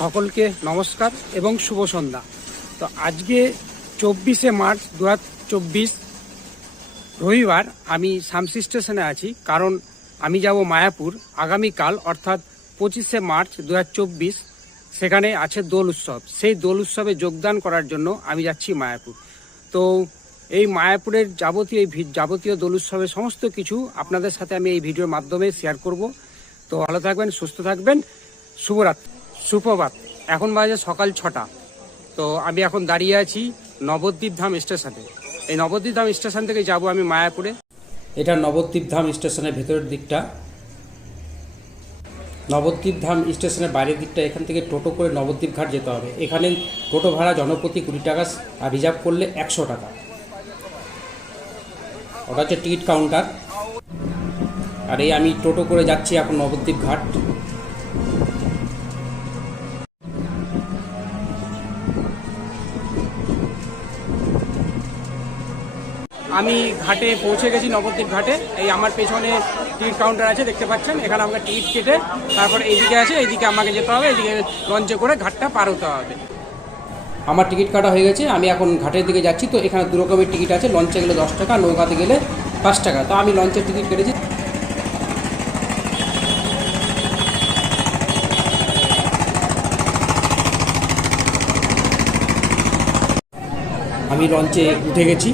সকলকে নমস্কার এবং শুভ সন্ধ্যা। তো আজকে 24শে মার্চ 2024 রবিবার আমি শামসি স্টেশনে আছি, কারণ আমি যাব মায়াপুর আগামীকাল অর্থাৎ 25শে মার্চ 2024। সেখানে আছে দোল উৎসব। সেই দোল উৎসবে যোগদান করার জন্য আমি যাচ্ছি মায়াপুর। তো এই মায়াপুরের যাবতীয় দোল উৎসবের সমস্ত কিছু আপনাদের সাথে আমি এই ভিডিওর মাধ্যমে শেয়ার করব। তো ভালো থাকবেন, সুস্থ থাকবেন। শুভরাত্রি, সুপ্রভাত। এখন বাজে সকাল 6টা। তো আমি এখন দাঁড়িয়ে আছি নবদ্বীপ ধাম স্টেশনে। এই নবদ্বীপ ধাম স্টেশন থেকে যাব আমি মায়াপুরে। এটা নবদ্বীপ ধাম স্টেশনের ভেতরের দিকটা। নবদ্বীপ ধাম স্টেশনের বাইরের দিকটা। এখান থেকে টোটো করে নবদ্বীপ ঘাট যেতে হবে। এখানে টোটো ভাড়া জনপ্রতি 20 টাকা, আর রিজার্ভ করলে 100 টাকা। ওটা হচ্ছে টিকিট কাউন্টার। আর এই আমি টোটো করে যাচ্ছি এখন নবদ্বীপ ঘাট। আমি ঘাটে পৌঁছে গেছি, নবদ্বীপ ঘাটে। এই আমার পেছনে টিকিট কাউন্টার আছে, দেখতে পাচ্ছেন। এখানে আমাকে টিকিট কেটে তারপর এইদিকে আছে, এইদিকে আমাকে যেতে হবে। এইদিকে লঞ্চে করে ঘাটটা পার হতে হবে। আমার টিকিট কাটা হয়ে গেছে, আমি এখন ঘাটের দিকে যাচ্ছি। তো এখানে 2 রকমের টিকিট আছে, লঞ্চে গেলে 10 টাকা, নৌকাতে গেলে 5 টাকা। তো আমি লঞ্চের টিকিট কেটেছি। আমি লঞ্চে উঠে গেছি।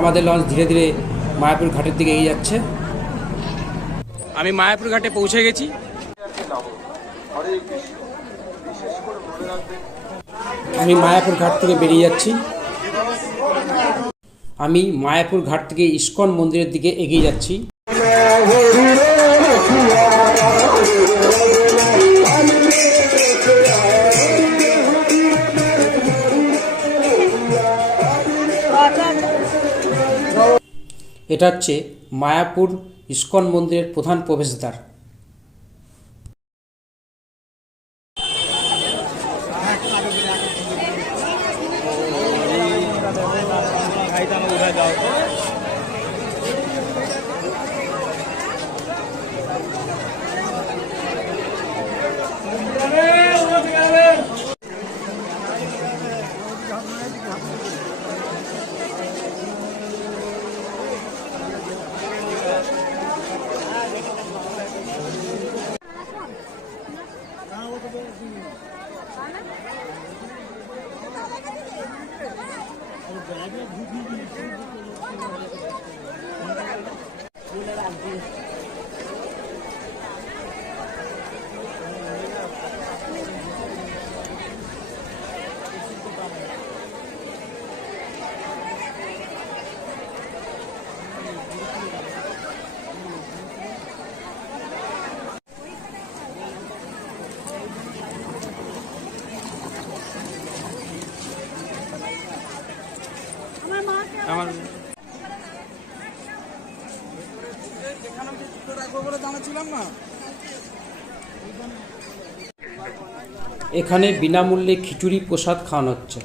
আমাদের লঞ্চ ধীরে ধীরে মায়াপুর ঘাটের দিকে এগিয়ে যাচ্ছে। আমি মায়াপুর ঘাটে পৌঁছে গেছি। আমি মায়াপুর ঘাট থেকে বেরিয়ে যাচ্ছি। আমি মায়াপুর ঘাট থেকে ইস্কন মন্দিরের দিকে এগিয়ে যাচ্ছি। এটা হচ্ছে মায়াপুর ইস্কন মন্দিরের প্রধান প্রবেশদ্বার। এখানে বিনামূল্যে খিচুড়ি প্রসাদ খাওয়ানো হচ্ছে।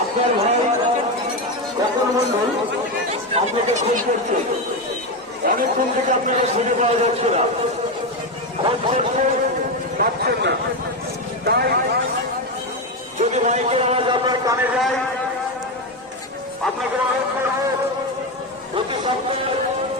আপনার ভাই কখন মন্ডল আপনাকে খোঁজ করছে, অনেকক্ষণ থেকে আপনাকে খুঁজে পাওয়া যাচ্ছে না, খোঁজ করতে পাচ্ছেন না। তাই যদি মাইকের আওয়াজ আপনার কানে যায়, আপনাকে অনুরোধ করব অতি সত্ত্বর